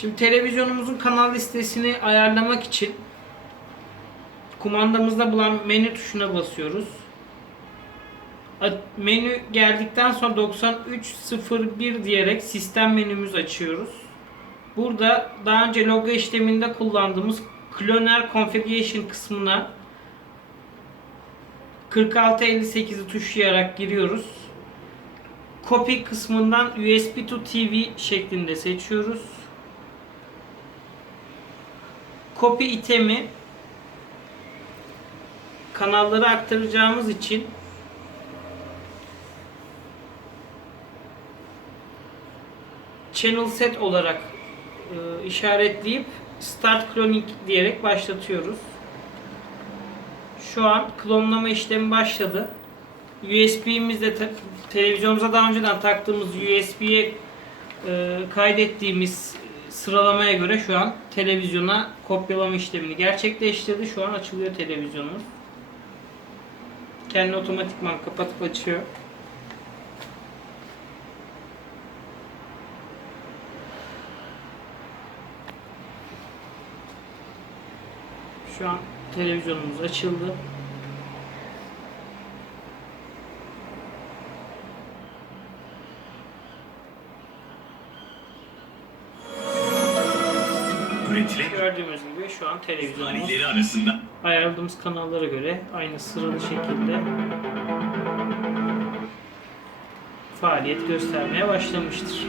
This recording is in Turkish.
Şimdi televizyonumuzun kanal listesini ayarlamak için kumandamızda bulan menü tuşuna basıyoruz. Menü geldikten sonra 9301 diyerek sistem menümüz açıyoruz. Burada daha önce logo işleminde kullandığımız Cloner Configuration kısmına 4658'i tuşlayarak giriyoruz. Copy kısmından USB to TV şeklinde seçiyoruz. Copy itemi kanalları aktaracağımız için channel set olarak e, işaretleyip start cloning diyerek başlatıyoruz. Şu an klonlama işlemi başladı. USB'mizde te- televizyonumuza daha önceden taktığımız USB'ye e, kaydettiğimiz sıralamaya göre şu an televizyona kopyalama işlemini gerçekleştirdi. Şu an açılıyor televizyonumuz. Kendi otomatikman kapatıp açıyor. Şu an televizyonumuz açıldı. Üretilen Gördüğümüz gibi şu an televizyonumuz arasında ayarladığımız kanallara göre aynı sıralı şekilde faaliyet göstermeye başlamıştır.